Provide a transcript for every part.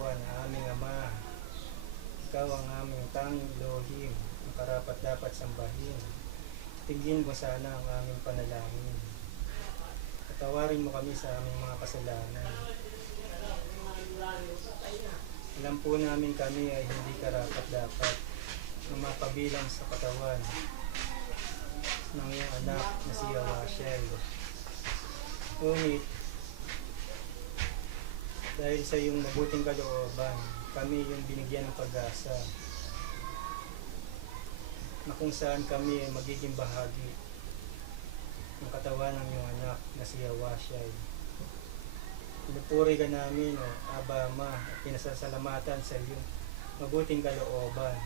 katawan na aming Ama. Ikaw ang aming tanging Elohim, ang karapat dapat sambahin. Tingin mo sana ang aming panalangin. Patawarin mo kami sa aming mga kasalanan. Alam po namin kami ay hindi karapat dapat na mapabilang sa katawan ng iyong anak na si Yawashel. Ngunit, dahil sa iyong mabuting kalooban, kami yung binigyan ng pag-asa na kung saan kami ay magiging bahagi ng katawan ng iyong anak na si Yawashel. Pinupuri ka namin, Aba Ama, at pinasasalamatan sa iyong mabuting kalooban.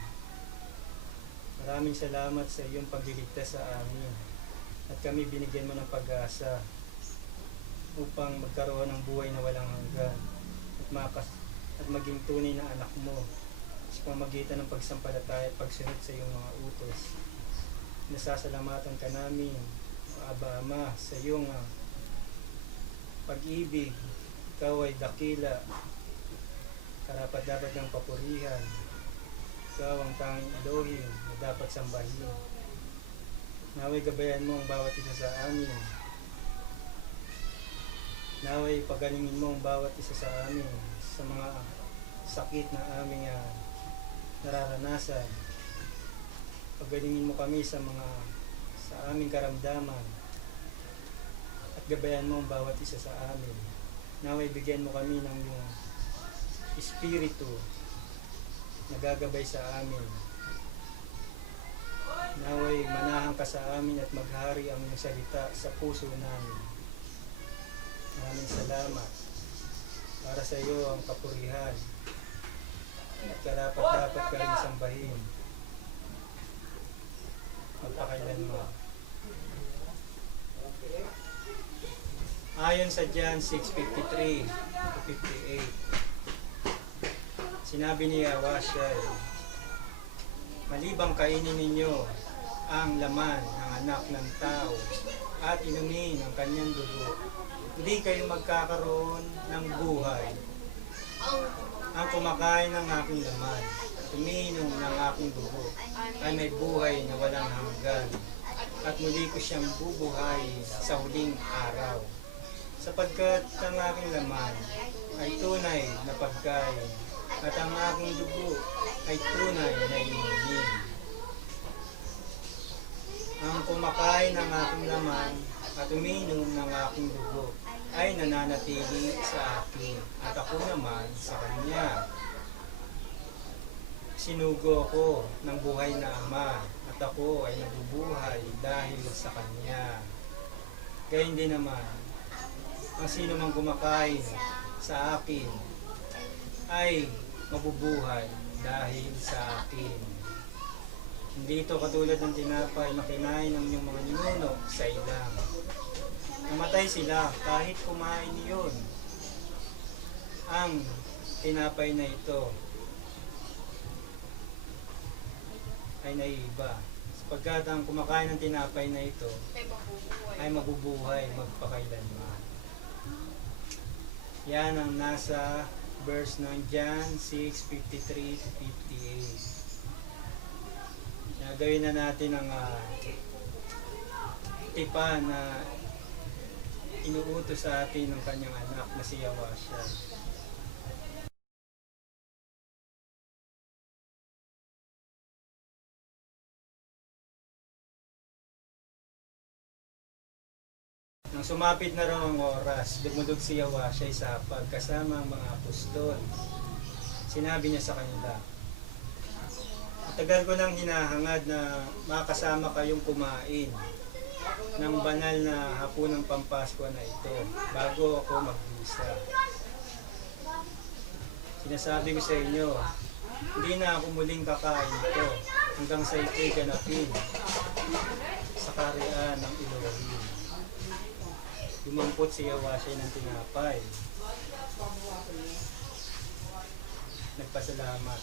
Maraming salamat sa iyong pagliligtas sa amin at kami binigyan mo ng pag-asa upang magkaroon ng buhay na walang hanggan at maging tunay na anak mo sa pamamagitan ng pagsampalataya at pagsunod sa iyong mga utos. Nasasalamatan ka namin, Aba Ama, sa iyong pag-ibig. Ikaw ay dakila, karapat dapat ng papurihan. Ikaw ang tanging Elohim na dapat sambahin. Naway gabayan mo ang bawat isa sa amin. Naway pagalingin mo ang bawat isa sa amin sa mga sakit na aming nararanasan. Pagalingin mo kami sa aming karamdaman. At gabayan mo ang bawat isa sa amin. Naway bigyan mo kami ng iyong espiritu na gagabay sa amin. Naway manahan ka sa amin at maghari ang iyong salita sa puso namin. Maraming salamat. Para sa iyo ang kapurihan at karapat-dapat ka rin sambahin magpakailanman. Ayon sa John 6:53 to 58, sinabi ni Yawashel, malibang kainin ninyo ang laman ng anak ng tao at inumin ang kanyang dugo, hindi kayo magkakaroon ng buhay. Ang kumakain ng aking laman at umiinom ng aking dugo ay may buhay na walang hanggan, at muli ko siyang bubuhay sa huling araw. Sapagkat ang aking laman ay tunay na pagkain at ang aking dugo ay tunay na inumin. Ang kumakain ng aking laman at uminom ng aking dugo ay nananatili sa akin at ako naman sa kanya. Sinugo ako ng buhay na Ama at ako ay nabubuhay dahil sa kanya. Gayun din naman, ang sino mang kumakain sa akin ay mabubuhay dahil sa akin. Hindi ito katulad ng tinapay na kinain ng inyong mga ninuno sa ilang. Namatay sila kahit kumain niyon. Ang tinapay na ito ay naiiba, sapagkat ang kumakain ng tinapay na ito ay mabubuhay magpakailanman. Yan ang nasa verse ng John 6:53 to 58. Gawin na natin ang tipan na inuutos sa atin ng kanyang anak na si Yawashel. Nang sumapit na raw ang oras, dumulog si Yawashel sa hapag kasama ang mga apostol. Sinabi niya sa kanila, matagal ko nang hinahangad na makasama kayong kumain ng banal na hapunang Pampasko na ito bago ako magbisa. Sinasabi ko sa inyo, hindi na ako muling kakain ito hanggang sa ito'y ganapin sa kaharian ng Elohim. Lumampot si Yawashel ng tinapay. Nagpasalamat.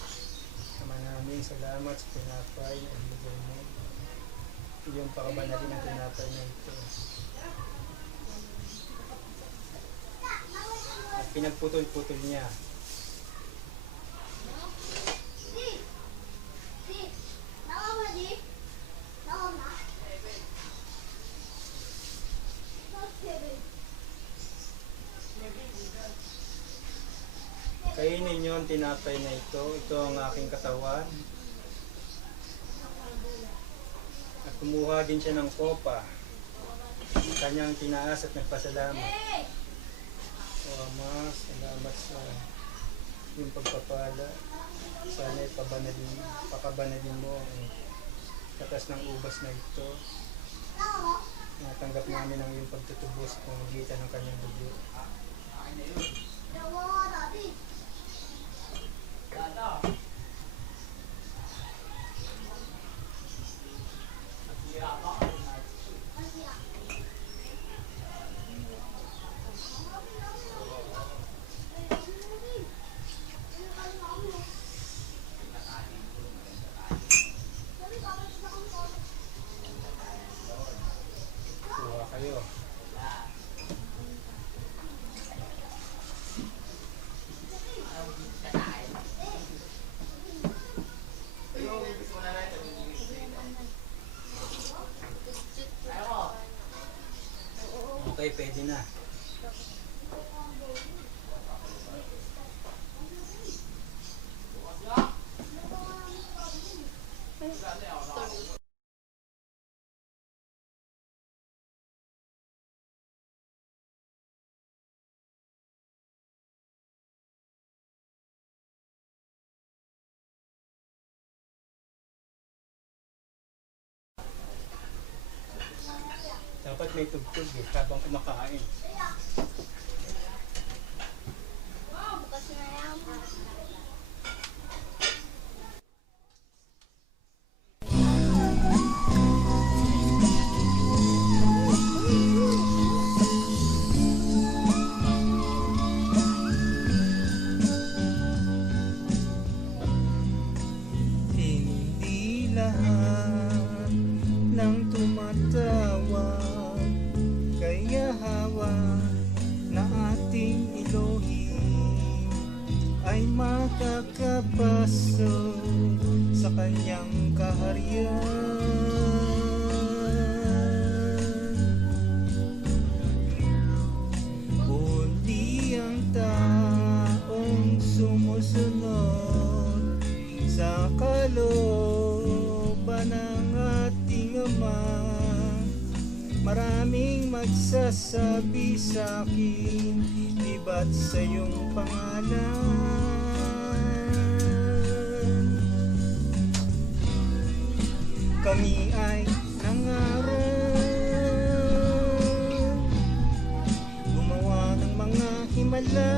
Ama namin, salamat sa tinapay na ibigay mo. Iyong pakabanalin ng tinapay na ito. At pinagputol-putol niya. niyo ang tinapay na ito. Ito ang aking katawan. At kumuha din siya ng kopa. Kanyang tinaas at nagpasalamat. O Ama, salamat sa iyong pagpapala. Sana pakabanalin mo ang katas ng ubas na ito. Natanggap namin ang iyong pagtutubos kung magitan ng kanyang dugo. Kuha kayo. Okay, pwede na. Dapat may tugtog eh, habang kumakain. Hindi lahat ng tumatawag kaya hawa na ating ilohin ay makakapasok sa kanyang kaharian. Kundi ang taong sumusunod sa kalooban ng ating Ama. Maraming magsasabi sa akin, iba't sa iyong pangalan. Kami ay nangaral, gumawa ng mga himala.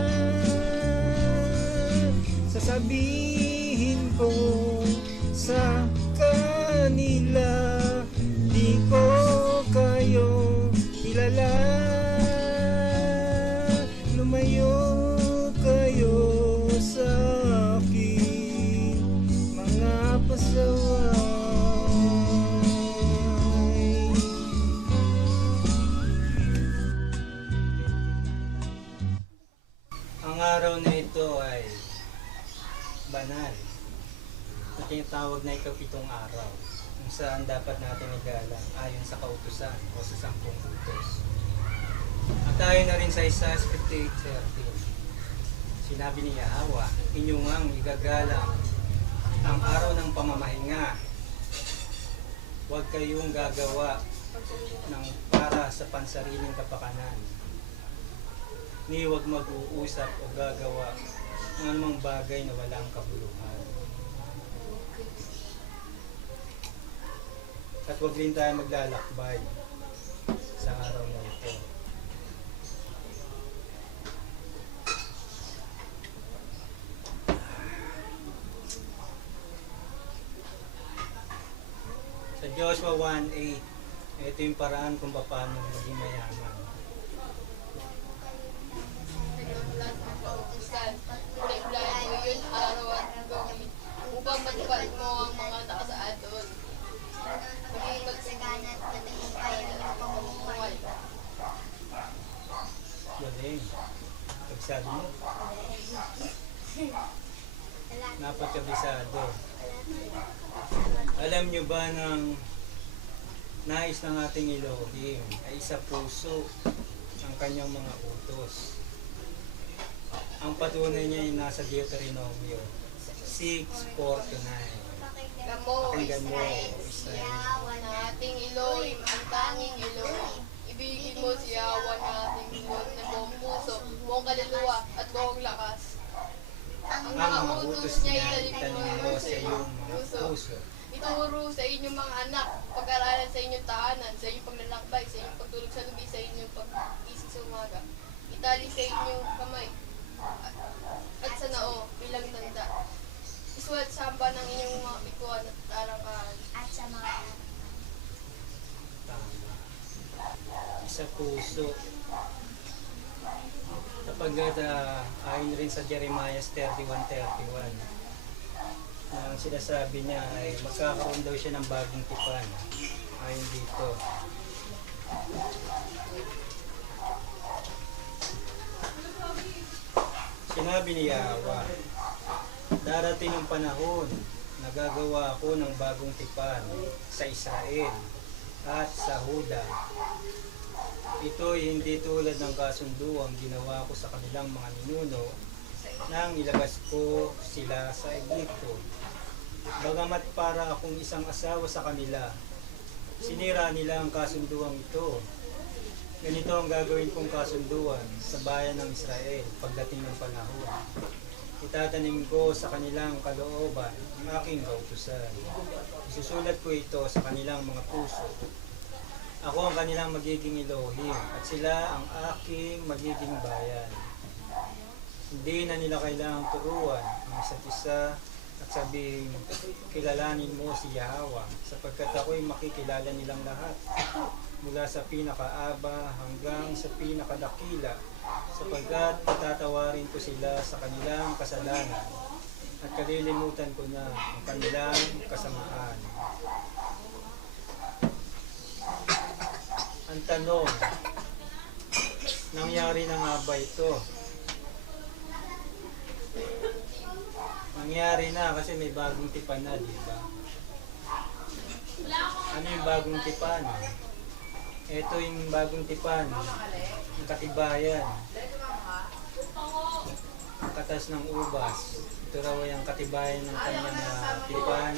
Sasabihin ko sa kanila, di ko kayo kilala. Lumayo kayo sa akin, mga pasaway. Ang araw na ito ay banal. At tinatawag na ikapitong araw, kung saan dapat natin igalang ayon sa kautusan o sa 10 utos. At ayon na rin sa Isaiah 58:13, sinabi ni Yahweh, inyo ngang igagalang ang araw ng pamamahinga. Huwag kayong gagawa ng para sa pansariling kapakanan, ni huwag mag-uusap o gagawa ng anumang bagay na walang kabuluhan. At huwag rin tayo maglalakbay sa araw na ito. Sa Joshua 1:8, ito yung paraan kung paano maging mayaman. Kulay-kulay mo yun araw at gawin upang matupad mo ang mga nakasaad doon. Maging magsagana at matagumpay ang iyong pamumuhay. Galing. Pagsabi mo, napagkabisado. Alam nyo ba ng nais ng ating Elohim ay sa puso ang kanyang mga utos. Ang patunay niya ay nasa Deuteronomio 6:4-9. Kamo, Pakinggan mo, Israel, Israel. na ating Elohim, ang tanging Elohim. Ibigin mo si Yahweh na ating Lord na buong puso, buong kaluluwa, at buong lakas. Ang mga utos niya ay itanim mo sa iyong mga puso. Ituro sa inyong mga anak, pag-aralan sa inyong tahanan, sa inyong paglalakbay, sa inyong pagtulog sa gabi, sa inyong pag-isip sa umaga. Itali sa inyong kamay at sa noo bilang tanda. Isulat sa hamba ng inyong mga bituan at tarangahan. At sa mga Tama. Sa puso. Sapagkat ayon rin sa Jeremiah 31:31, ang sinasabi niya ay magkakaroon daw siya ng bagong tipan. Ayon dito. Sinabi ni Yahweh, darating ang panahon na gagawa ako ng bagong tipan sa Israel at sa Huda. Ito ay hindi tulad ng kasunduang ginawa ko sa kanilang mga ninuno nang ilabas ko sila sa Egypto. Bagamat para akong isang asawa sa kanila, sinira nila ang kasunduang ito. Ganito ang gagawin kong kasunduan sa bayan ng Israel pagdating ng panahon. Itatanim ko sa kanilang kalooban ang aking kautusan. Isusulat ko ito sa kanilang mga puso. Ako ang kanilang magiging Elohim at sila ang aking magiging bayan. Hindi na nila kailangang turuan ang isa't isa at sabihin, kilalanin mo si Yahweh, sapagkat ako'y makikilala nilang lahat, mula sa pinakaaba hanggang sa pinakadakila, sapagkat patatawarin ko sila sa kanilang kasalanan at kalilimutan ko na ang kanilang kasamaan. Ang tanong, nangyari na nga ba ito? Nangyari na kasi may bagong tipan na, di ba? Ano yung bagong tipan? Ito yung bagong tipan, yung katibayan, ang katas ng ubas. Ito raw ay ang katibayan ng kanyang tipan.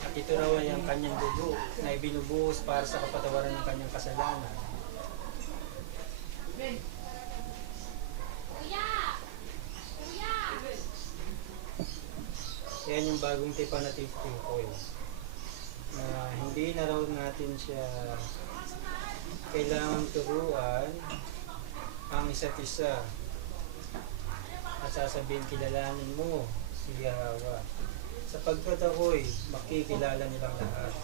At ito raw ay ang kanyang dugo na ibinubuhos para sa kapatawaran ng kanyang kasalanan. Yan yung bagong tipan na tinutukoy. Na hindi na raw natin siya kailangan turuan ang isa't isa. At sasabihin, kilalanin mo si Yahweh. Sapagkat ako'y makikilala nilang lahat.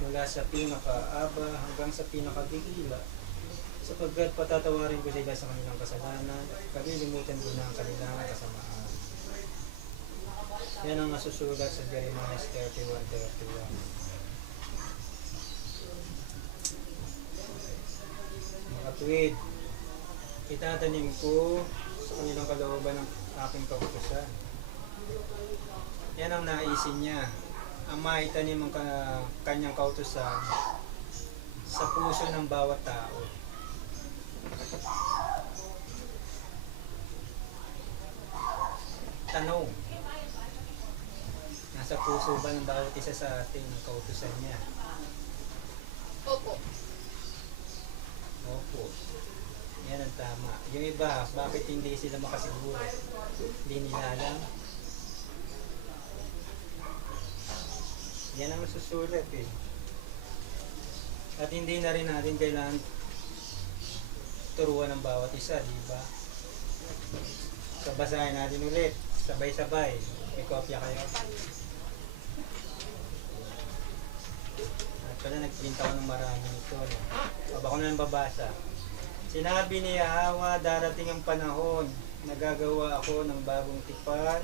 Mula sa pinakaaba hanggang sa pinakadikila. Sapagkat patatawarin ko sila sa kanilang kasalanan, kalilimutan ko na ang kanilang kasamaan. Yan ang nasusulat sa Jeremiah 31:31. Mga tuwid, itatanim ko sa kanilang kalooban ng aking kautusan. Yan ang naisin niya. Ang maitanim ang kanyang kautusan sa puso ng bawat tao. Tanong, nasa puso ba ng bawat isa sa ating ang kautusan niya? Opo. Opo. Yan ang tama. Yung iba, bakit hindi sila makasiguro? Hindi nila alam. Yan ang nasusulat eh. At hindi na rin natin kailangan turuan ng bawat isa, di ba? So, basahin natin ulit. Sabay-sabay. May kopya kayo. At pala nag-print ako ng marami ito. No? Ako na lang babasa. Sinabi ni Yahweh, darating ang panahon na gagawa ako ng bagong tipan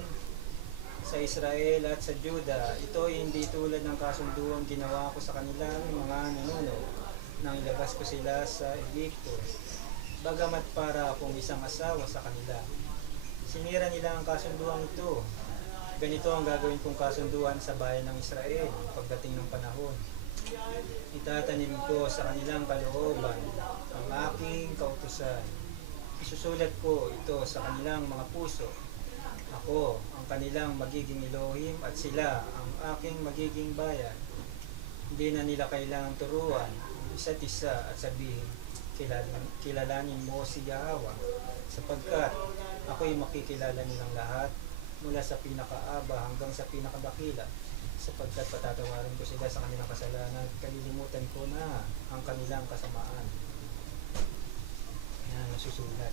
sa Israel at sa Juda. Ito ay hindi tulad ng kasunduang ginawa ko sa kanilang mga ninuno nang ilabas ko sila sa Egypto. Bagamat para akong isang asawa sa kanila. Sinira nila ang kasunduang ito. Ganito ang gagawin kong kasunduan sa bayan ng Israel pagdating ng panahon. Itatanim ko sa kanilang kalooban ang aking kautusan. isusulat ko ito sa kanilang mga puso. Ako ang kanilang magiging Elohim at sila ang aking magiging bayan. Hindi na nila kailangang turuan ang isa't isa at sabihin, kilalanin mo si Yahweh, sapagkat ako'y makikilala nilang lahat mula sa pinakaaba hanggang sa pinakadakila, sapagkat patatawarin ko sila sa kanilang kasalanan at kalilimutan ko na ang kanilang kasamaan. Yan, nasusulat.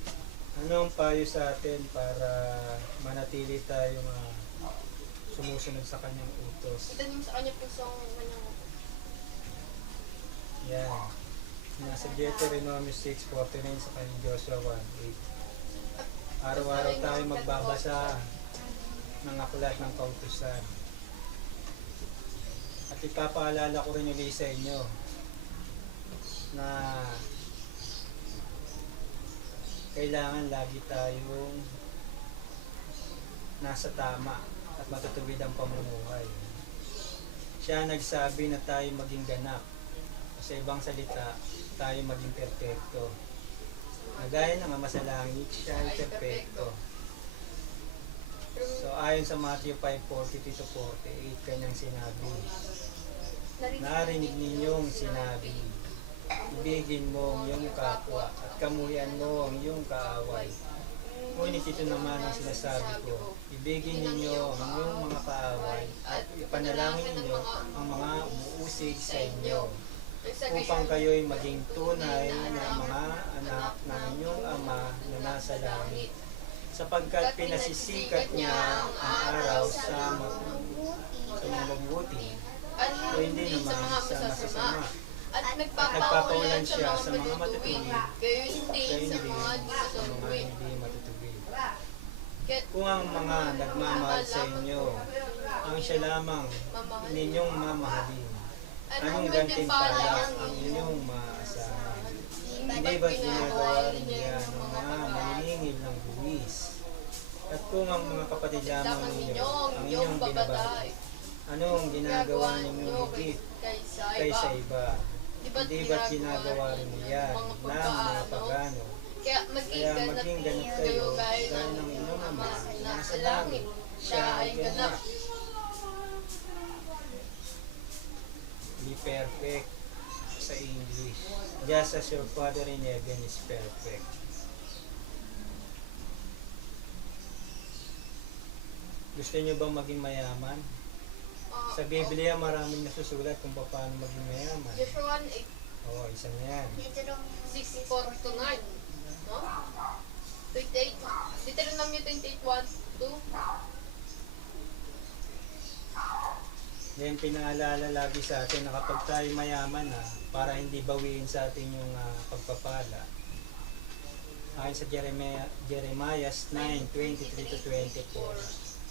Anong payo sa atin para manatili tayong sumusunod sa kanyang utos? Itanim sa kanya po sa kanyang Yan. Nasa Deuteronomy 6:49 sa kanyang Joshua 1:8. Araw-araw tayo magbabasa ng aklat ng kautusan. At ipapaalala ko rin ulit sa inyo na kailangan lagi tayong nasa tama at matutuwid ang pamumuhay. Siya nagsabi na tayo maging ganap. Sa ibang salita, tayo maging perpekto. Nagaya ng Ama sa langit, siya ay perpekto. So ayon sa Matthew 5:42-48, kanyang sinabi, narinig ninyong sinabi, ibigin mo ang iyong kapwa at kamuhian mo ang iyong kaaway. Ngunit ito naman ang sinasabi ko, ibigin ninyo ang iyong mga kaaway at ipanalangin ninyo ang mga umuusig sa inyo, upang kayo'y maging tunay na mga anak ng inyong Ama na nasa langit, sapagkat pinasisikat niya ang araw sa mga mabuti o hindi naman sa masasama. At nagpapawalan siya sa mga matutuwid, gayon hindi sa mga matutuwid. Kung ang mga nagmamahal sa inyo, ang siya lamang ninyong mamahalin, anong gantimpala ang inyong maaasahan? Hindi ba't ginagawa rin niya ng mga maniningil ng buwis? At kung ang mga kapatid lamang ninyo ang inyong binabati, anong ginagawa ninyo higit kaysa iba? Hindi ba't ginagawa rin niya ng mga pagano? Kaya maging ganap kayo gaya ng inyong Ama na nasa langit. Siya ay ganap. Be perfect sa English. Just as your Father in heaven is perfect. Gusto niyo bang maging mayaman? Sa Biblia maraming nasusulat kung paano maging mayaman. Joshua 1:8. Oo, isa na yan. 6:4-9. No? 28. Deuteronomy 28:1-2. Then pinaalala lagi sa atin na kapag tayo mayaman na, para hindi bawiin sa atin yung pagpapala. Ayon sa Jeremiah 9:23-24.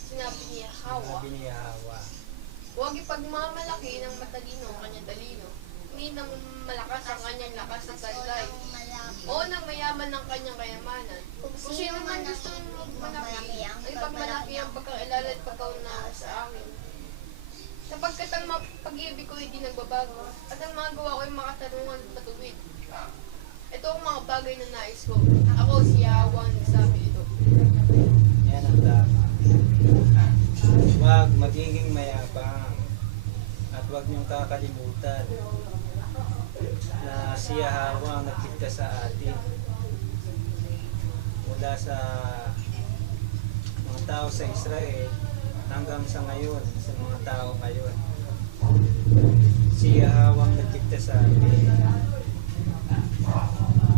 Sinabi niya, Hawa. Sinabi ni Hawa. Huwag ipagmamalaki ng matalino ang kanyang talino. Hindi nang malakas ang kanyang lakas ng talay. O nang mayaman ng kanyang kayamanan. Kung sino man gusto magmalaki, ay pagmalaki ang pagkakilala at pagkaunawa sa akin. Sapagkat ang pag-ibig ko hindi nagbabago, at ang mga gawa ko ay makatarungan at matuwid. Ito ang mga bagay na nais ko. Ako si Yahweh, nagsabi ito. Yan ang tama. Huwag magiging mayabang at huwag niyong kakalimutan na si Yahweh ang nagligtas sa atin mula sa mga tao sa Israel hanggang sa ngayon, sa mga tao ngayon. Si Yahweh ang nagligtas sa atin.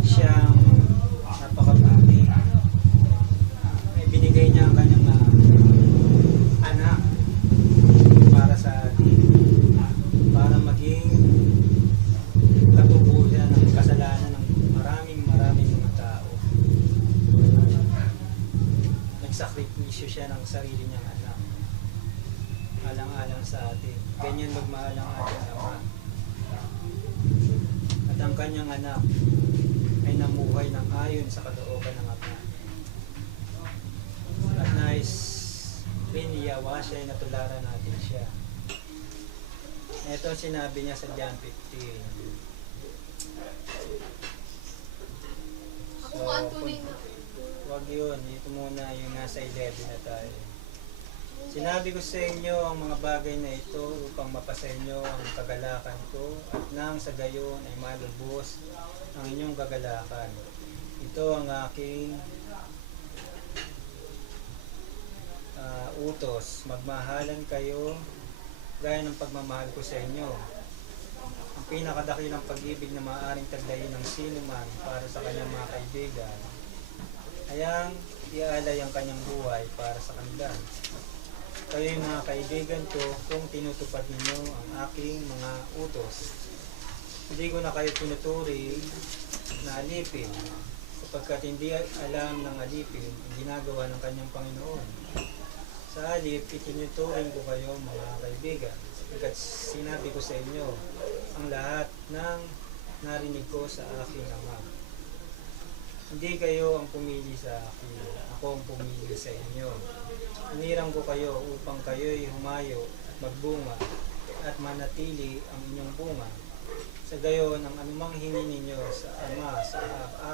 Siyang napakabuti. May binigay niya ang kanyang anak para sa atin, para maging katubusan ng kasalanan ng maraming mga tao. Nagsakripisyo siya ng sarili niyang anak alang-alang sa atin. Ganyan magmahal ang ating Ama. At ang kanyang anak ay namuhay ng ayon sa kalooban ng Ama. At nais piniyawa siya ay natularan natin siya. Ito sinabi niya sa John 15. Ako nga ang tunay na wag yun. Ito muna yung nasa 11 na tayo. Sinabi ko sa inyo ang mga bagay na ito upang mapasa inyo ang kagalakan ko at nang sa gayon ay malubos ang inyong kagalakan. Ito ang aking utos. Magmahalan kayo gaya ng pagmamahal ko sa inyo. Ang pinakadakilang pag-ibig na maaaring taglayin ng sino man para sa kanyang mga kaibigan ay ang ialay ang kanyang buhay para sa kanila. Kayo'y mga kaibigan ko kung tinutupad ninyo ang aking mga utos. Hindi ko na kayo tinuturing na alipin sapagkat hindi alam ng alipin ang ginagawa ng kanyang Panginoon. Sa halip, itinuturing ko kayo mga kaibigan sapagkat sinabi ko sa inyo ang lahat ng narinig ko sa aking Ama. Hindi kayo ang pumili sa akin, ako ang pumili sa inyo. Inirang ko kayo upang kayo'y humayo at magbunga at manatili ang inyong bunga. Sa gayon, ang anumang hingi ninyo sa Ama sa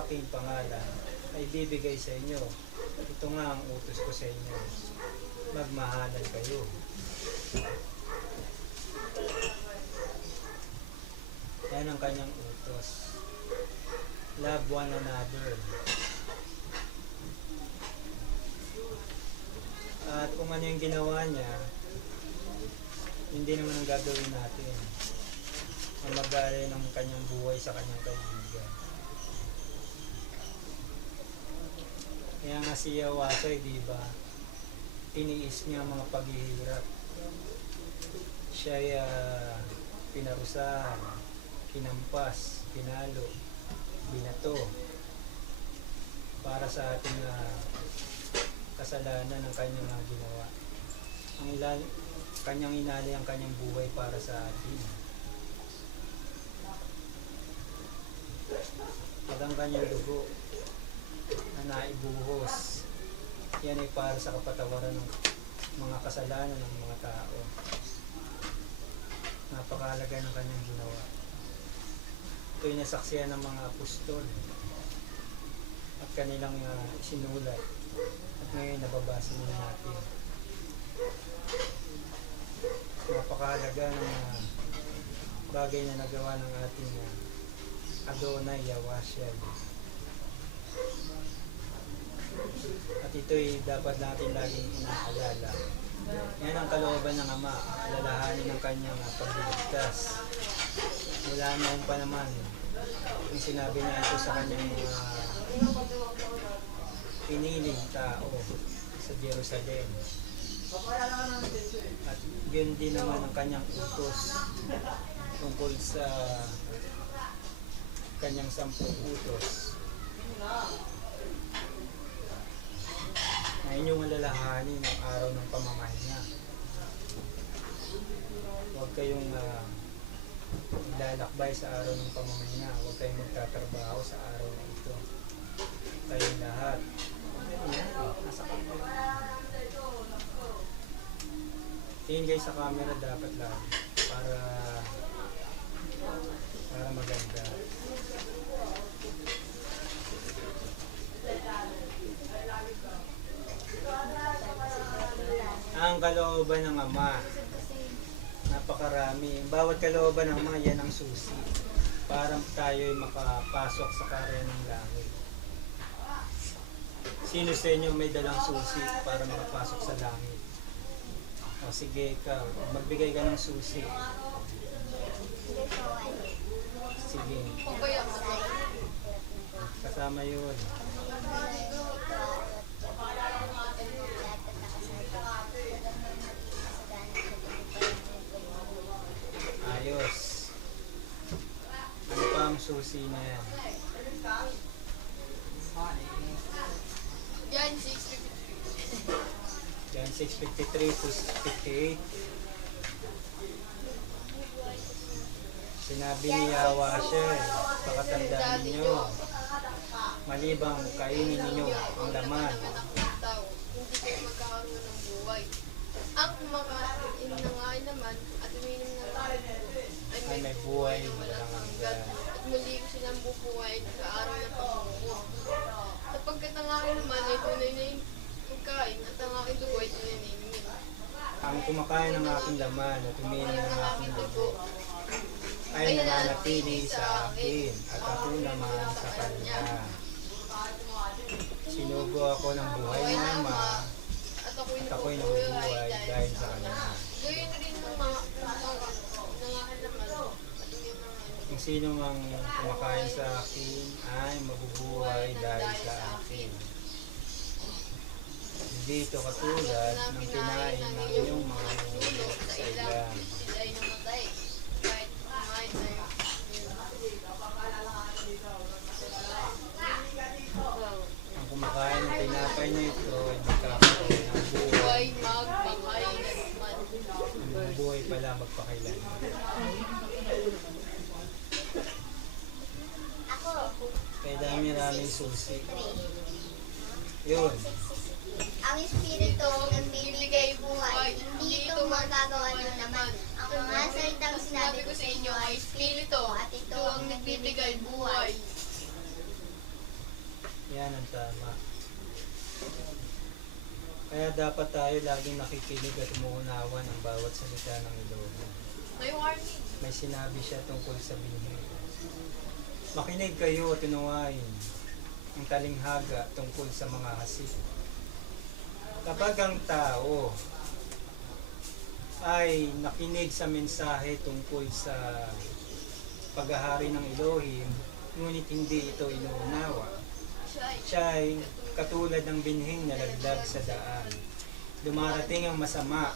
aking pangalan ay bibigay sa inyo. Ito nga ang utos ko sa inyo. Magmahalan kayo. Yan ang kanyang utos. Love one another. At kung ano yung ginawa niya, hindi naman ang gagawin natin. Ang mag-alay ng kanyang buhay sa kanyang kaibigan. Kaya nga si Yawasay, di ba? Tiniis niya ang mga paghihirap. Siya'y pinarusahan, kinampas, pinalo, binato para sa ating kasalanan ng kanyang ginawa. Kanyang inalay ang kanyang buhay para sa atin. At ang kanyang dugo na naibuhos, yan ay para sa kapatawaran ng mga kasalanan ng mga tao. Napakahalaga ng kanyang ginawa. Ito'y nasaksihan ng mga apostol at kanilang isinulat at ngayon nababasa muna natin. Napakahalaga ng mga bagay na nagawa ng ating Adonai Yawashay. At ito'y dapat natin laging inaalala. Yan ang kalooban ng Ama, alalahanin ng kanyang pagliligtas. Mula noon pa naman, yung sinabi niya ito sa kanyang mga piniling tao sa Jerusalem. At yun din naman ang kanyang utos tungkol sa kanyang 10 utos. Na inyong alalahanin ang araw ng pamamahay niya. Huwag kayong maglalakbay sa araw ng pamamahay niya. Huwag kayong magtatrabaho sa araw na ito. Kayong lahat. Nasa camera. Tingin kayo sa camera dapat lang para maganda. Ang kalooban ng Ama, napakarami. Bawat kalooban ng Ama, yan ang susi. Para tayo'y makapasok sa karya ng langit. Sino sa inyo may dalang susi para makapasok sa langit? O sige, ikaw, magbigay ka ng susi. Sige. Kasama yun. Ayos. Ano pa ang susi na yan? Yan, 6:53. Yan, 6:53 to 58. Sinabi ni Yawashay, pakatandaan ninyo, malibang kainin ninyo ang laman. Hindi kayo magkakaroon ng buhay. Ang kumakain ng ngayon naman at uminom ng Ay may buhay ng walang walang hanggan. hanggan. At muli ko silang bubuhay sa araw ng pangungulong. Sapagkat ang aking laman ay tunay na yung pagkain at ang aking dugo ay tunay na inumin. Ang kumakain ng aking laman at umiinom ng aking dugo ay nananatili sa akin at ako naman sa kanya. Sinugo ako ng buhay na Ama At at ako'y nabubuhay dahil sa kanya. Gawin rin ng mga ng aking laman at umiinom ng aking dugo. Kung sino mang kumakain sa akin ay mabubuhay dahil sa akin. Hindi ito katulad ng kinain ng inyong mga nuno sa ilang. Sila ay namatay. Kahit kumain na yun. Ang kumakain ng tinapay na ito ay magkakaroon ng buhay. Buhay magpakailanman. Ang buhay pala magpakailanman. Kaya dami-raming susi. Yun. Ang Espiritu nagbibigay buhay, hindi ito magagawa ng naman. Ang mga salitang sinabi ko sa inyo ay Espiritu at ito ang nagbibigay buhay. Yan ang tama. Kaya dapat tayo laging nakikinig at umuunawa ng bawat salita ng Ilonggo. May warning. May sinabi siya tungkol sa binhi. Makinig kayo at unawain ang talinghaga tungkol sa mga hasik. Kapag ang tao ay nakinig sa mensahe tungkol sa paghahari ng Elohim, ngunit hindi ito inuunawa, siya ay katulad ng binhing nalaglag sa daan. Dumarating ang masama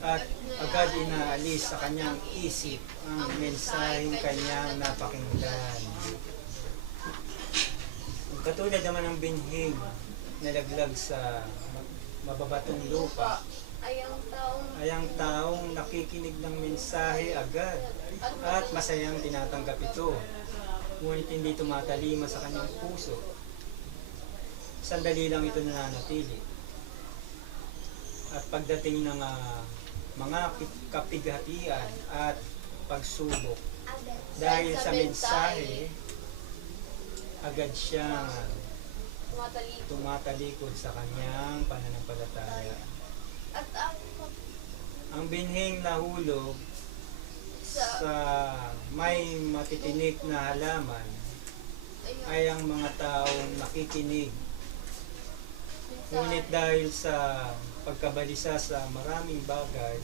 at agad inaalis sa kanyang isip ang mensaheng kanyang napakinggan. Ang katulad naman ng binhing nalaglag sa mababatong lupa ay ang taong nakikinig ng mensahe agad at masayang tinatanggap ito, ngunit hindi tumatalima sa kanyang puso. Sandali lang ito nananatili. At pagdating ng mga kapighatian at pagsubok, dahil sa mensahe, agad siyang tumatalikod sa kanyang pananampalataya. At Ang binhing nahulog sa may matitinik na halaman ay ang mga taong nakikinig. Ngunit dahil sa pagkabalisa sa maraming bagay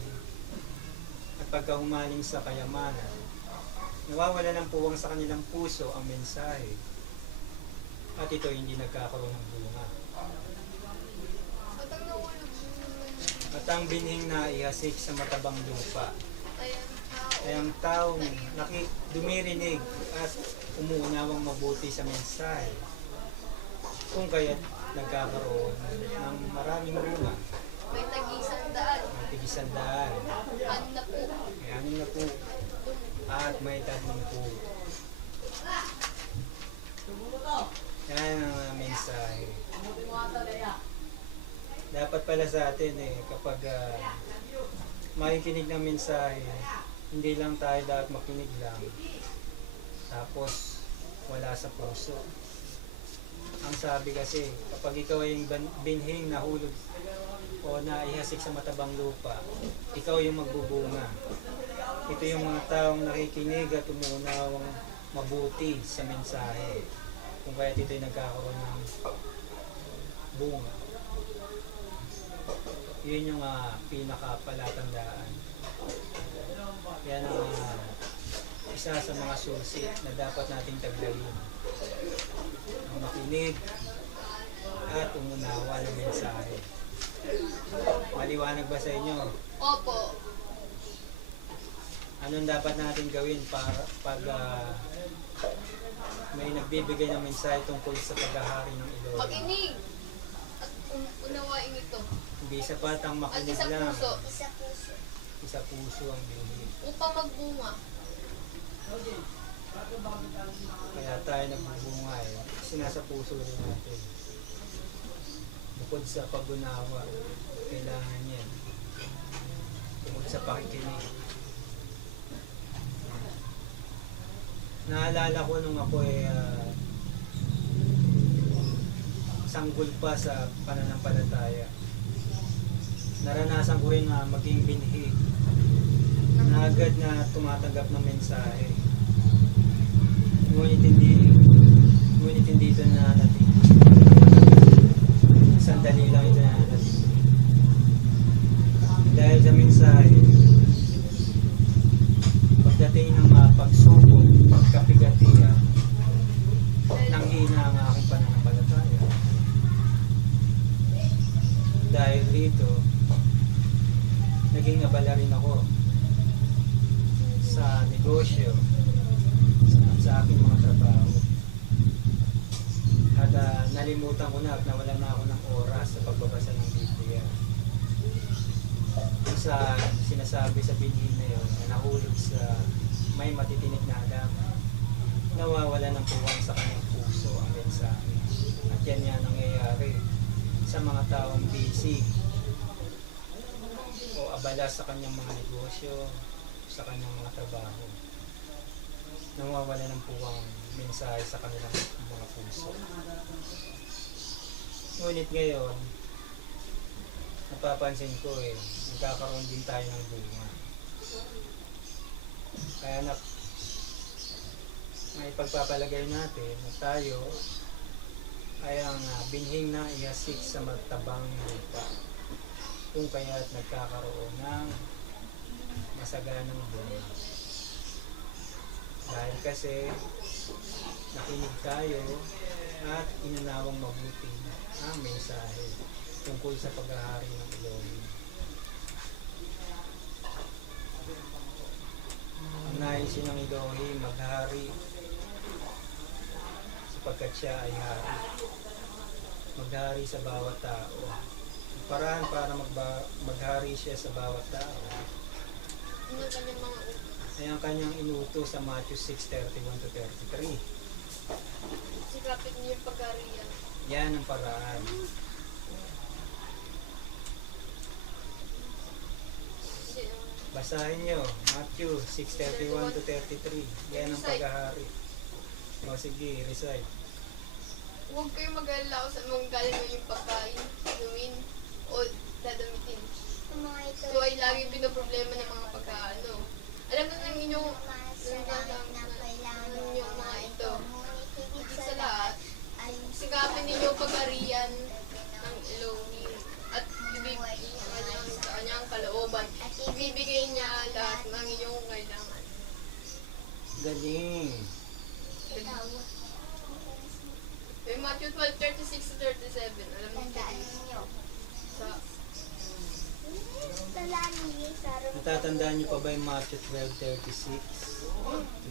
at pagkahumaling sa kayamanan, nawawala ng puwang sa kanilang puso ang mensahe at ito hindi nagkakaroon ng bunga. At ang binhing na ihasik sa matabang lupa ay ang taong dumirinig at umuunawang mabuti sa mensahe, kung kaya't nagkakaroon ng maraming bunga. may tag-100. May tig-100, Anim na po. may 60, at may 30. Yan ang mga mensahe. Dapat pala sa atin kapag makikinig ng mensahe, hindi lang tayo dapat makinig lang, tapos wala sa puso. Ang sabi kasi, kapag ikaw ay binhing nahulog o naihasik sa matabang lupa, ikaw yung magbubunga. Ito yung mga taong nakikinig at umuunawang mabuti sa mensahe, kung kaya ito'y nagkakaroon ng bunga. Yun yung pinakapalatandaan. Yan ang isa sa mga susi na dapat nating taglayin. Ang makinig at umunawa ng mensahe. Maliwanag ba sa inyo? Opo. Anong dapat natin gawin para pag may nagbibigay ng mensahe tungkol sa paghahari ng Elohim? Makinig. At unawain ito. Hindi sapat ang At makinig isang lang. puso. Isa puso ang binhi. Upang magbunga. Kaya tayo nagbubunga sinasa puso rin natin. Bukod sa pag-unawa, kailangan yan. Bukod sa pakikinig. Naalala ko nung ako sanggol pa sa pananampalataya. Naranasan ko rin na maging binhi na agad na tumatanggap ng mensahe. Ngunit hindi ito nananatili. Sandali lang ito nananatili. Dahil sa mensahe, pagdating ng mga pagsubok, pagkapigatihan, nanghina ang aking pananampalataya. Dahil rito, naging abala rin ako sa negosyo, sa aking mga trabaho. At nalimutan ko na at nawala na ako ng oras sa pagbabasa ng Biblia. Sa sinasabi sa binhi na yun, na nahulog sa may matitinig na halaman, nawawala ng puwang sa kanyang puso ang mensahe. At yan yan nangyayari sa mga taong busy o abala sa kanyang mga negosyo, sa kanyang mga trabaho. Nawawala ng puwang mensahe sa kanilang mga puso. Ngunit ngayon, napapansin ko nagkakaroon din tayo ng bunga. Kaya may pagpapalagay natin na tayo ay ang binhing na iasik sa matabang lupa. Kung kaya't nagkakaroon ng masaganang bunga. Dahil kasi nakinig tayo at inanawang mabuti ang mensahe tungkol sa paghahari ng Elohim. Ang naisin ng Elohim maghari sapagkat siya ay hari. Maghari sa bawat tao. Ang paraan para maghari siya sa bawat tao Ano kanyang mga utos? ay ang kanyang inutos sa Matthew 6:31-33. Sikapin niyo yung pag-ariyan. Yan ang paraan. Basahin nyo, Matthew 6:31-33. Yan ang paghahari. O sige, recite. Huwag kayong mag-alala kung saan mong galing yung pagkain, inumin, o dadamitin. Ang mga ito Ito ay laging pinoproblema ng mga pagkaano. Alam mo ng inyong masarap na kailangan ng inyong mga ito. ngunit higit Higit sa sa lahat, ay sikapin ninyo ang pag-arian ng Elohim at ibibigay sa kanyang kalooban. Ibibigay niya lahat ng inyong kailangan. Galing. May Matthew 12:36-37. Alam mo tandaan ninyo. sa Tandaan ninyo sa araw. Natatandaan nyo pa ba yung Matthew 12:36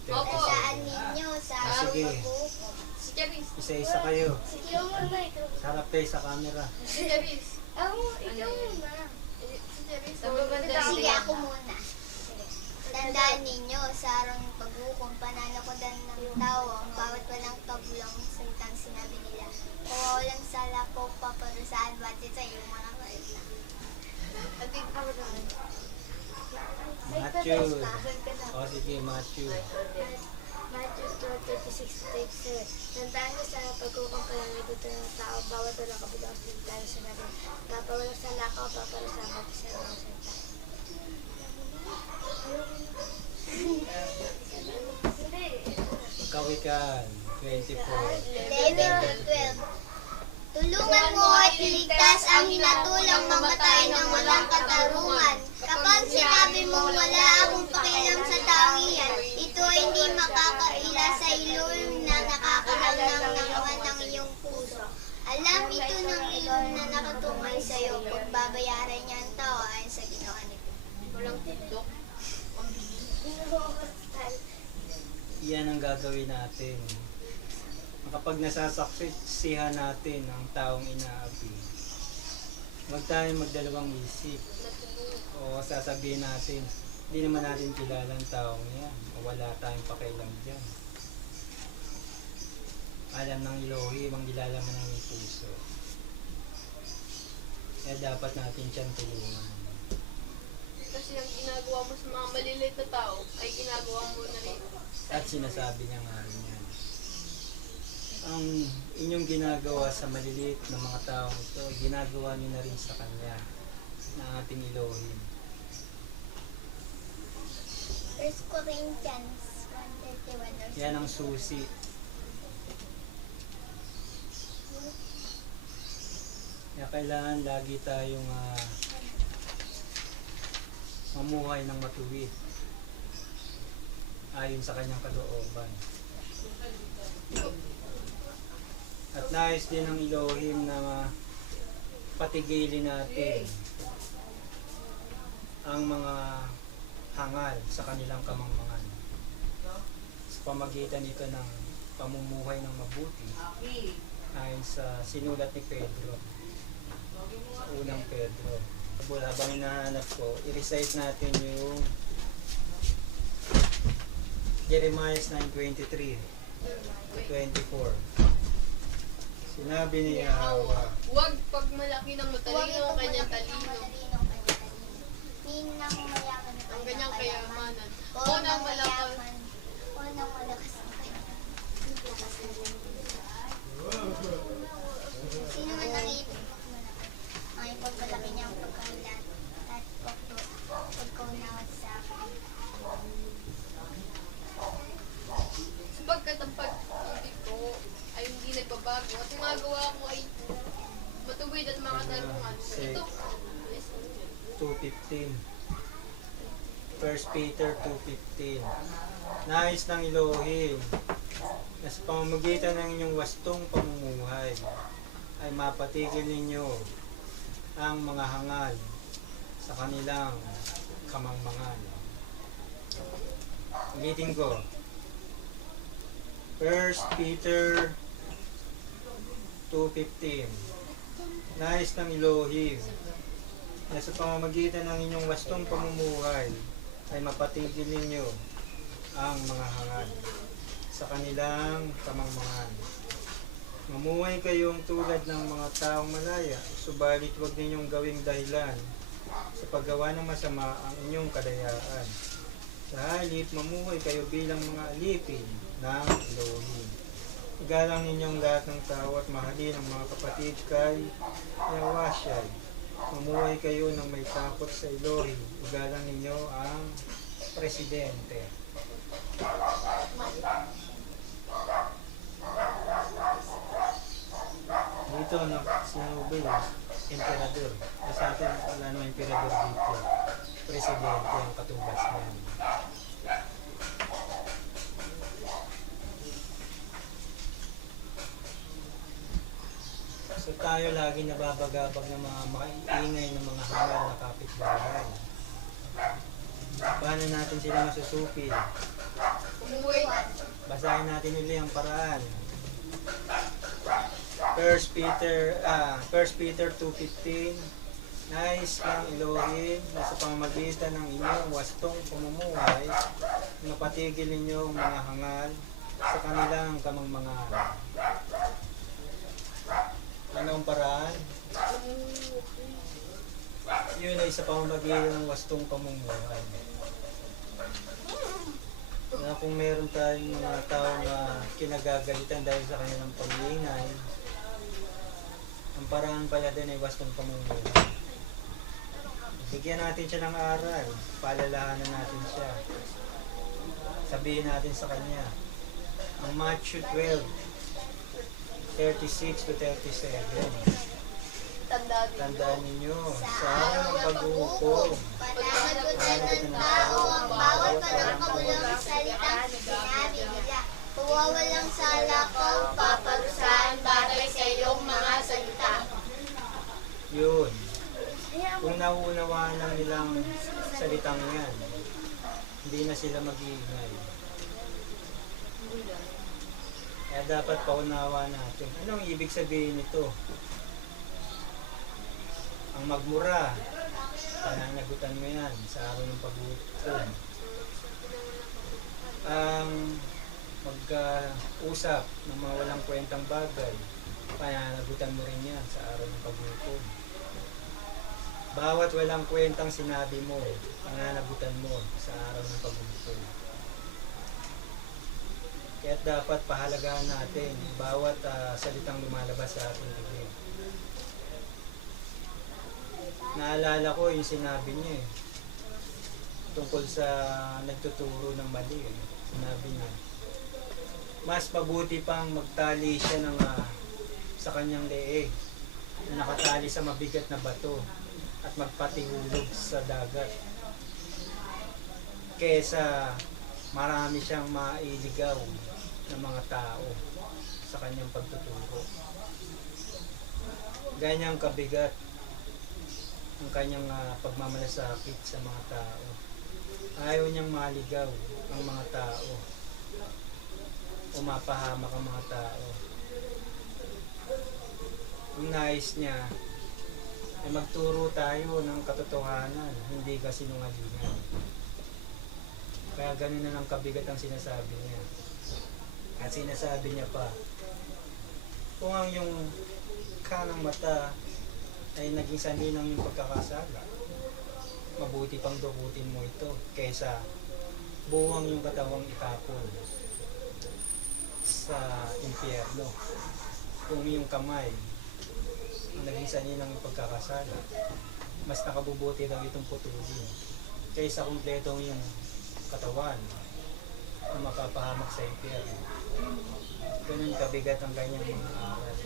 to Opo. 37? Tandaan ninyo sa araw Sige. pag-uukom. si Charis. Isa-isa kayo. Sige, muna ikaw. Sarap tayo sa camera. Si Charis. Ikaw muna. Si Charis. Sige, ako muna. Tandaan ninyo, sa araw ng pag-uukom, pananakodan ng tao ang bawat walang kabulang salitang sinabi nila. O walang sala po paparusaan batid sa iyong mga kaila. Atin. Matthew. O sige, Matthew. Matthew 12:36-37. Tandaan niyo sa pag-uukom pananakodan ng tao, bawat walang kabulang salitang sinabi. Papawalang sala ko paparusaan batid sa iyong mga salita. Kawikan 24. 11-12. Tulungan mo at iligtas ang hinatulang mamatay ng walang katarungan. Kapag sinabi mong wala akong pakialam sa taong iyan, ito ay hindi makakaila sa ilong na nakakahalang ng laman ng iyong puso. Alam ito ng ilong na nakatungay sa iyo, pagbabayaran niya ang tao ayon sa ginawa nito. Walang tindok. Yan ang gagawin natin. Kapag nasasaksihan natin ang taong inaapi, huwag tayong magdalawang isip. O sasabihin natin, hindi naman natin kilala ang taong yan. O wala tayong pakialam dyan. Alam ng Elohim ang nilalaman ng iyong puso. Kaya dapat natin siyang tulungan. Kasi ang ginagawa mo sa mga maliliit na tao ay ginagawa mo na rin. At sinasabi niya nga rin yan. ang inyong ginagawa sa maliliit na mga taong ito, ginagawa niyo na rin sa Kanya, na ating Elohim. 1 Corinthians 1:31. Yan ang susi. Kaya kailangan lagi tayong mamuhay ng matuwid ayon sa Kanyang kalooban. At nais din ng Elohim na patigilin natin ang mga hangal sa kanilang kamangmangan sa pamagitan nito ng pamumuhay ng mabuti ayon sa sinulat ni Pedro sa unang Pedro. Habang hinahanap ko, i-recite natin yung Jeremiah 9:23 to 24. Sinabi ni Yahweh, Huwag pag malaki ng matalino ang kanyang talino, Ninang mayaman ang kanyang kayamanan. O nang malakas. O nang malakas ang kanyang lakas. Sino man nangibig ang ipagpalaki niya ang pagkalat at pagkaunawat sa akin. Sapagkat ang pag-ibig ko ay hindi nagbabago at ang magawa ko ay matuwid at makatarungan. Ito, 2:15. 1 Peter 2:15. Nais ng Elohim na sa pamamagitan ng inyong wastong pamumuhay ay mapatigil ninyo ang mga hangal sa kanilang kamangmangan. Ulitin ko. 1 Peter 2:15. Nais ng Elohim na sa pamamagitan ng inyong wastong pamumuhay ay mapatigil ninyo ang mga hangal sa kanilang kamangmangan. Mamuhay kayong tulad ng mga taong malaya, subalit huwag ninyong gawing dahilan sa paggawa ng masama ang inyong kadayaan. Sa halip, mamuhay kayo bilang mga alipin ng Elohim. Igalang ninyong lahat ng tao at mahalin ang mga kapatid kay Yawasyay. Mamuhay kayo ng may takot sa Elohim. Igalang ninyo ang presidente. Dito, sinubay, emperador. Sa atin, wala naman emperador dito. Presidente ang katumbas niyan. So tayo lagi nababagabag ng mga maiingay ng mga hangal na kapitbahay. Paano natin sila masusupil? umuwi. Basahin natin uli ang paraan. 1 Peter 2:15. Nais ng Elohim na sa pamamagitan ng inyong wastong pamumuhay, mapatigil ninyo ang mga hangal sa kanilang kamangmangan. Anong paraan? Yun ay sa pamamagitan ng wastong pamumuhay. Na kung meron tayong mga tao na kinagagalitan dahil sa kanilang pag-iingay, ang paraan pala din ay wastong pamumuhay. Bigyan natin siya ng aral, paalalahanan natin siya. Sabihin natin sa kanya, ang Matthew 12:36 to 37. Tandaan ninyo, sa pag-uukom, Pananagutan ng tao ang bawat panakabulang salitang sinabi nila. Huwawalang sala ko, paparusahan batay sa iyong mga salita. yun. Kung nauunawaan lang nilang salitang yan, hindi na sila mag-iingay. Kaya dapat paunawa natin. Anong ibig sabihin nito? Ang magmura, pananagutan mo yan sa araw ng pag-uukom. Ang mag-usap ng mga walang kwentang bagay, pananagutan mo rin yan sa araw ng pag-uukom. Bawat walang kwentang sinabi mo, pananagutan mo sa araw ng pag-uukom. Kaya dapat pahalagahan natin bawat salitang lumalabas sa ating bibig. Naalala ko yung sinabi niya tungkol sa nagtuturo ng mali. Sinabi niya, mas mabuti pang magtali siya sa kanyang leeg na nakatali sa mabigat na bato at magpatihulog sa dagat kesa marami siyang mailigaw ng mga tao sa kanyang pagtuturo. Ganyang kabigat ang kanyang pagmamalasakit sa mga tao. Ayaw niyang maligaw ang mga tao o mapahamak ang mga tao. Ang nais niya ay magturo tayo ng katotohanan, hindi kasinungalingan. Kaya ganun na lang kabigat ang sinasabi niya. At sinasabi niya pa, kung ang yung kanang mata ay naging sanhi ng iyong pagkakasala, mabuti pang dukutin mo ito kaysa buwang yung katawang itapon sa impyerno. Kung yung kamay ang naging sanhi ng pagkakasala, mas nakabubuti daw itong putulin kaysa kumpletong yung katawan na mapapahamak sa impyerno. Ganun kabigat ang kanyang mga aral.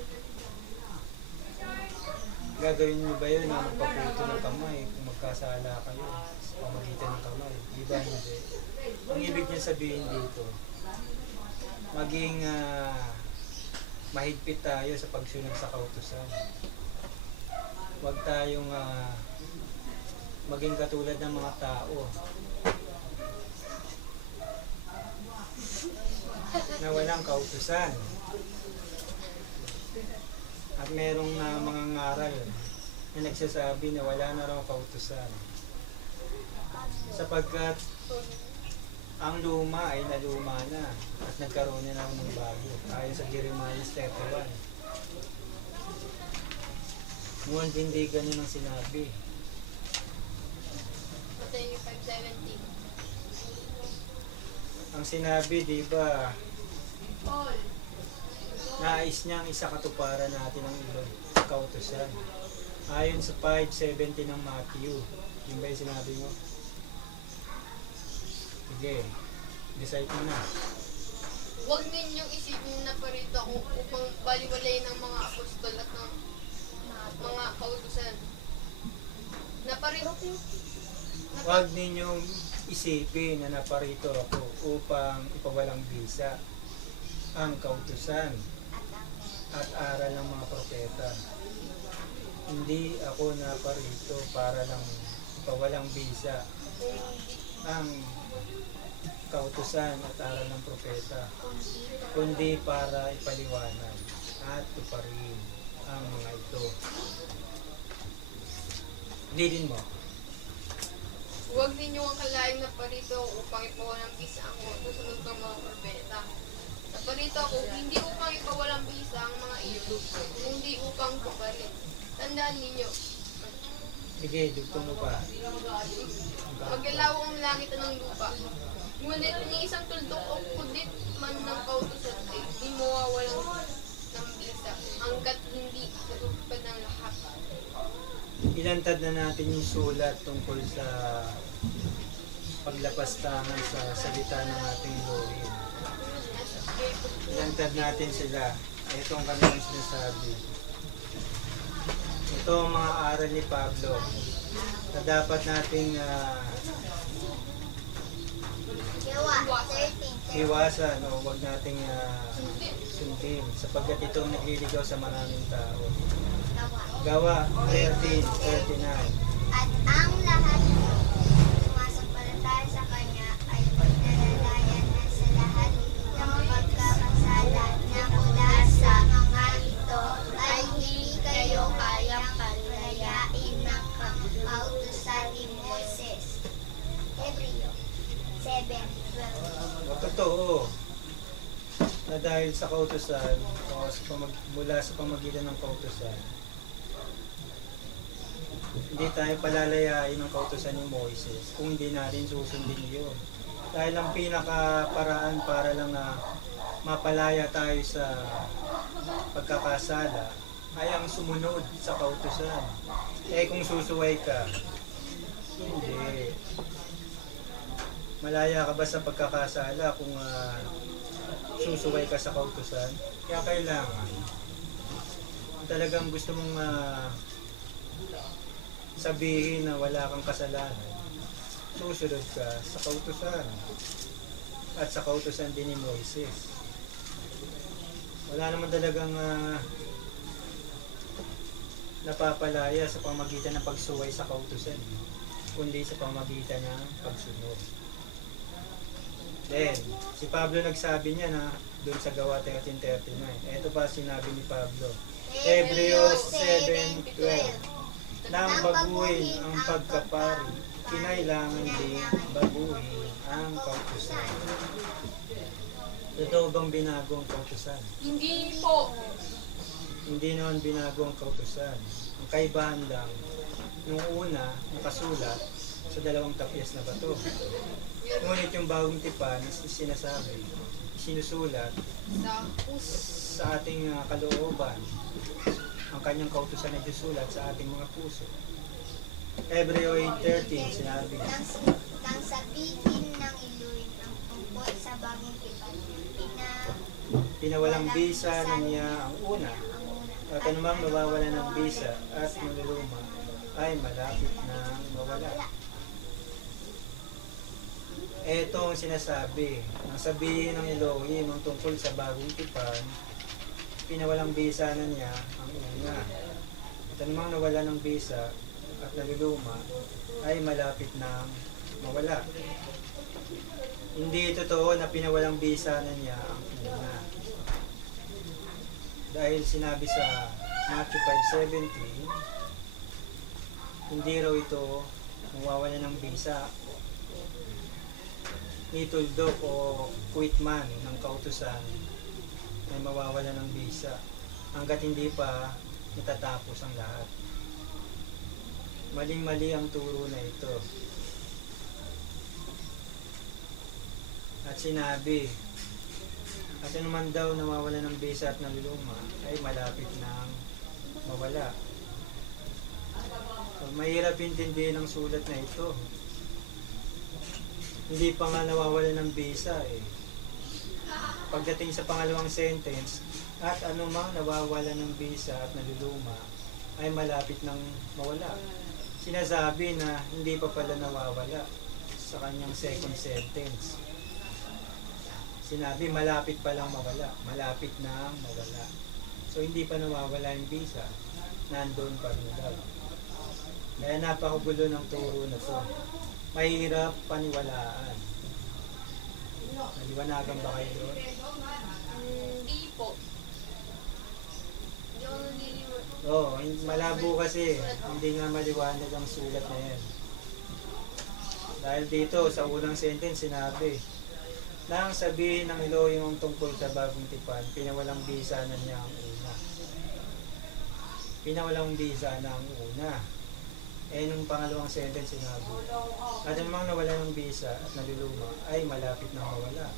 Gagawin niyo ba yun na magpaputo ng kamay kung magkasala kayo sa pamagitan ng kamay? Di ba hindi? Ang ibig niya sabihin dito, maging mahigpit tayo sa pagsunod sa kautusan. Huwag tayong maging katulad ng mga tao na walang kautusan. At merong mga ngaral na nagsasabi na wala na raw kautusan. Sapagkat ang luma ay naluma na at nagkaroon na ng bago. Ayon sa Jeremiah 31. Ngunit hindi ganyan ang sinabi. Matthew 5:17. Ang sinabi, di ba, Paul. nais niyang isakatuparan natin ang ilang kautusan. Ayon sa 5:17 ng Matthew. Yung ba yung sinabi mo? Sige, decide mo na. Huwag ninyong isipin na parito ako upang baliwalayin ng mga apostol at ng mga kautusan. Huwag ninyong isipin na naparito ako upang ipawalang bisa ang kautusan at aral ng mga propeta. Hindi ako naparito para lang ipawalang bisa ang kautusan at aral ng propeta, kundi para ipaliwanag at tuparin ang mga ito. Dilin mo. Huwag ninyong akalain na parito ako upang ipawalang bisa ang kautusan ng mga propeta. Naparito ako hindi upang ipawalang bisa ang mga ito, kundi upang tuparin. Tandaan ninyo, Sige, dugtong mo pa. maglalaw ang langit at ng lupa. Ngunit ni isang tuldok o kudit man ng kautusan ay di mawawalan ng bisa, hanggat hindi natutupad ng lahat. Ilantad na natin yung sulat tungkol sa paglapastangan sa salita ng ating Lord. Ilantad natin sila. Ito ang kanilang sinasabi. Ito ang mga aral ni Pablo na dapat nating Gawa 13. iwasan o huwag nating sundin sapagkat ito ang nagliligaw sa maraming tao. Gawa 13:39. At ang lahat ng sumasampalataya sa Kanya ay paglalalayan na sa lahat ng pagkakasala na mula sa mga ito ay hindi kayo kayang palayain ng kautusan ni Moses. Hebreo 7:12. O totoo na dahil sa kautusan o mula sa pamagitan ng kautusan, hindi tayo palalayain ng kautusan ni Moises kung hindi natin susundin yun. Dahil ang pinakaparaan para lang mapalaya tayo sa pagkakasala ay ang sumunod sa kautusan. Eh kung susuway ka, hindi. Malaya ka ba sa pagkakasala kung susuway ka sa kautusan? Kaya kailangan, kung talagang gusto mong sabihin na wala kang kasalanan, susunod ka sa kautusan at sa kautusan din ni Moises. Wala naman talagang napapalaya sa pamagitan ng pagsuway sa kautusan, kundi sa pamagitan ng pagsunod. Then, si Pablo nagsabi niya na doon sa Gawa 13:39. Ito pa sinabi ni Pablo. Hebreos 7:12. Nang baguhin ang pagkapari, kinailangan din baguhin ang kautusan. Ito bang binago ang kautusan? Hindi po. Hindi naman binago ang kautusan. Ang kaibahan lang, nung una, nakasulat sa 2 tapyas na bato. Ngunit yung bagong tipan, sinasabi, sinusulat sa ating kalooban. Ang kanyang kautusan ay susulat sa ating mga puso. Hebreo 8:13 sinabi, Nang sabihin ng Elohim ang tungkol sa bagong tipan, pinawalang bisa na niya ang una, at anumang nawawala ng bisa at naluluma ay malapit na mawala. Ito ang sinasabi, nang sabihin ng Elohim ang tungkol sa bagong tipan, pinawalang bisa na niya ang una, at anumang nawala ng bisa at naluluma ay malapit na mawala. Hindi totoo na pinawalang bisa na niya ang una. Dahil sinabi sa Matthew 5:17, hindi raw ito mawawala ng bisa ni tuldok o quitman ng kautusan ay mawawala ng bisa hanggat hindi pa natatapos ang lahat. Maling-mali ang turo na ito. At sinabi, at anuman daw nawawala ng bisa at naluluma ay malapit nang mawala. So, mahirap intindihin ang sulat na ito. Hindi pa nga nawawala ng bisa eh. Pagdating sa pangalawang sentence, at anumang nawawala ng bisa at naluluma ay malapit nang mawala. Sinasabi na hindi pa pala nawawala sa kanyang second sentence. Sinabi malapit pa lang mawala, malapit na mawala. So hindi pa nawawala yung bisa, nandun pa rin daw. Kaya napakagulo ng turo na to. Mahirap paniwalaan. Naliwanagan ba kayo doon? Hindi po. Hindi ako naniniwala. Oo, malabo kasi. Hindi nga maliwanag ang sulat na yan. Dahil dito, sa unang sentence, sinabi, nang sabihin ng Elohim ang tungkol sa bagong tipan, pinawalang bisa na niya ang una. Pinawalang bisa na ang una. Eh, nung pangalawang sentence sinabi, at namang nawala ng bisa at naluluma ay malapit na mawala.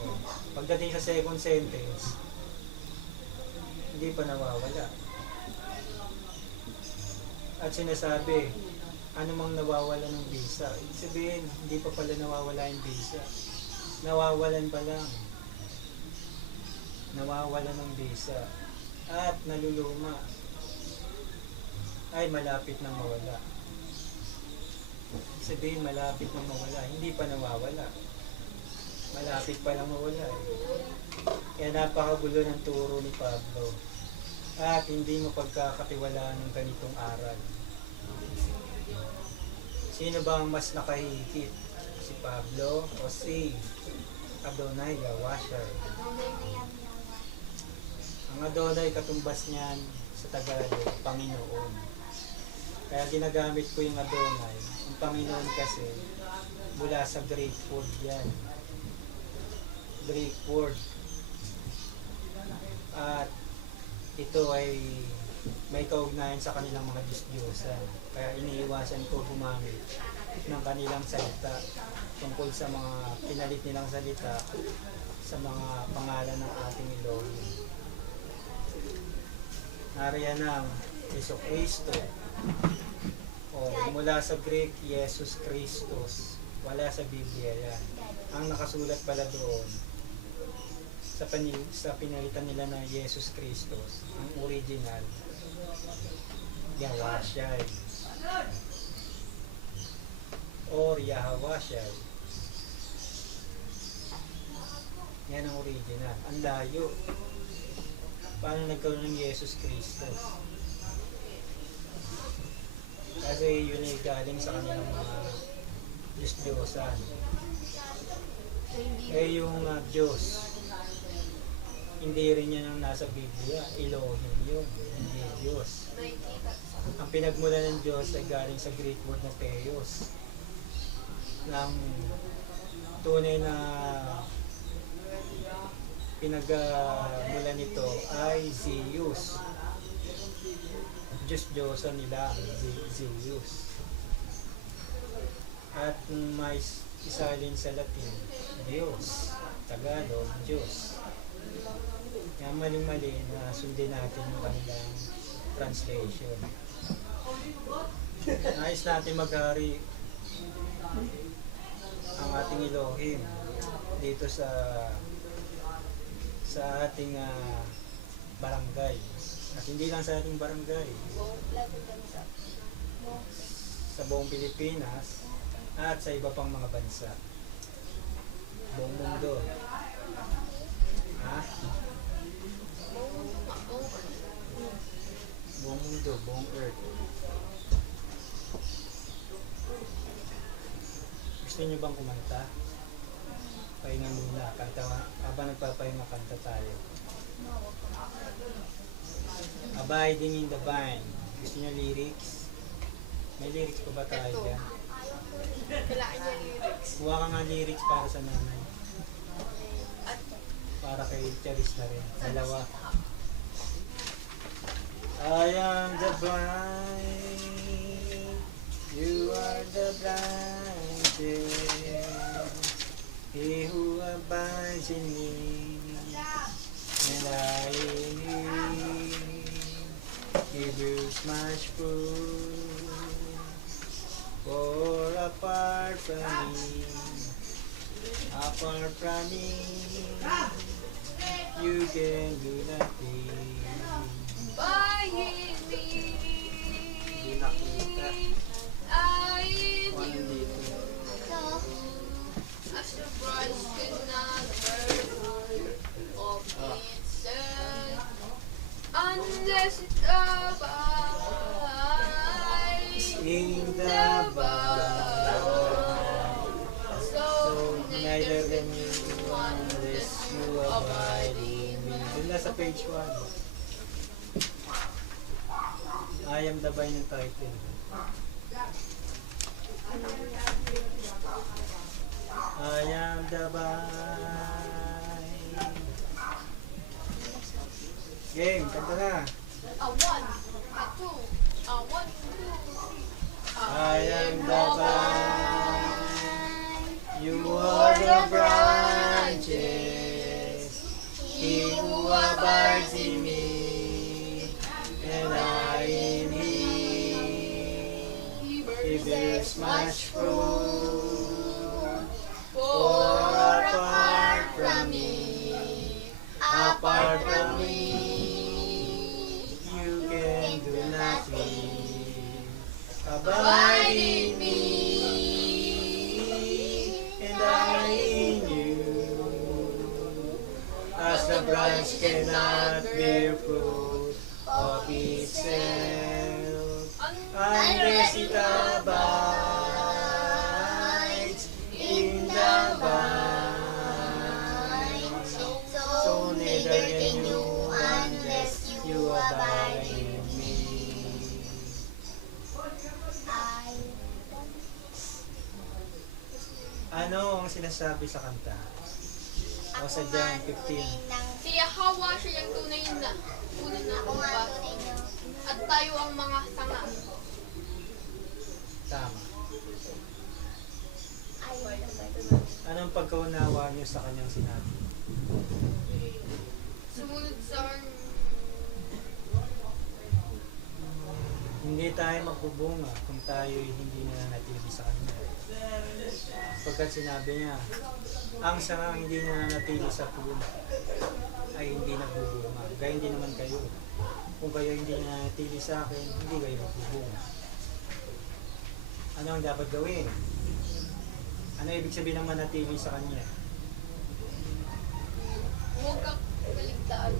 O, pagdating sa second sentence, hindi pa nawawala. At sinasabi, anumang nawawala ng bisa, ibig sabihin, hindi pa pala nawawala yung bisa. Nawawalan pa lang. Nawawalan ng bisa at naluluma ay malapit na mawala. Sabihin malapit na mawala, hindi pa nawawala. Malapit pa lang mawala. Kaya napakagulo ng turo ni Pablo. At hindi mo pagkakatiwalaan ng ganitong aral. Sino ba ang mas nakahigit? Si Pablo o si Adonai Yawasher? Ang Adonai katumbas niyan sa Tagalog, Panginoon. Kaya ginagamit ko yung Adonai. Ang Panginoon kasi, mula sa Greek word yan. Greek word. At ito ay may kaugnayan sa kanilang mga Diyos-Diyosan. Kaya iniiwasan ko gumamit ng kanilang salita tungkol sa mga pinalit nilang salita sa mga pangalan ng ating Elohim. Nariyan ang Jesucristo o mula sa Greek, Jesus Christos. Wala sa Biblia yan. Ang nakasulat pala doon sa pinalitan nila na Jesus Christos, ang original, Yahweh or Yahweh. Yan ang original. Ang layo. Paano nagkaroon ng Jesus Christos? Kasi yun ay galing sa kanilang mga Diyos-Diyosan. Eh yung Diyos, hindi rin yan ang nasa Biblia. Elohim yun, hindi Diyos. Ang pinagmula ng Diyos ay galing sa Greek word na Theos. Ng tunay na pinagmula nito ay Zeus. Diyos-Diyosan nila ang Zeus. At may isalin sa Latin, Diyos. Tagalog, Diyos. Kaya maling-mali na sundin natin yung kanilang translation. Nais natin maghari ang ating Elohim dito sa ating barangay. At hindi lang sa ating barangay. Sa buong Pilipinas at sa iba pang mga bansa. Buong mundo. Ha? Buong mundo, buong earth. Gusto niyo bang kumanta? Pahinga muna. Kanta, habang nagpapahinga, kanta tayo. Abiding in the Vine. Gusto niyo lyrics? May lyrics pa ba tayo dyan? Kailangan niya lyrics. Kuha ka nga lyrics para sa nanay. Para kay Charis na rin. Dalawa. I am the vine, you are the branches. He who abides in me, and I in him, he bears much fruit. For apart from me, you can do nothing. Abide in me. Hindi nakita. I in Ano you. dito? As the branch cannot bear fruit of itself unless it abides In the vine. So Neither can you unless you abide in me. Doon na sa page 1. I am the vine yung title. I am the vine. Game, kanta na. a 1, a 2, a 1, 2, 3. I am the vine. You are the branches. He who abides in me, and I in him, he bears much fruit. For apart from me, you can do nothing. Abide in me, and I in you. As the branch cannot bear fruit of itself, unless it abides in the vine. So neither can you unless you abide in me. Ano ang sinasabi sa kanta? O sa John 15? Si Yahweh siya yung tunay na Ako nga umbas. tunay na tayo ang mga sanga. Tama. Anong pagkaunawa niyo sa kanyang sinabi? Sumunod sa Hindi tayo magbubunga kung tayo hindi nananatili sa kanya. Pagkat sinabi niya, ang sangang hindi nananatili sa puno ay hindi nagbubunga. Gaya hindi naman kayo. Kung kayo hindi nananatili sa akin, hindi kayo magbubunga. Ano ang dapat gawin? Ano ibig sabihin ng manatili sa kanya? huwag kang kaligtaan.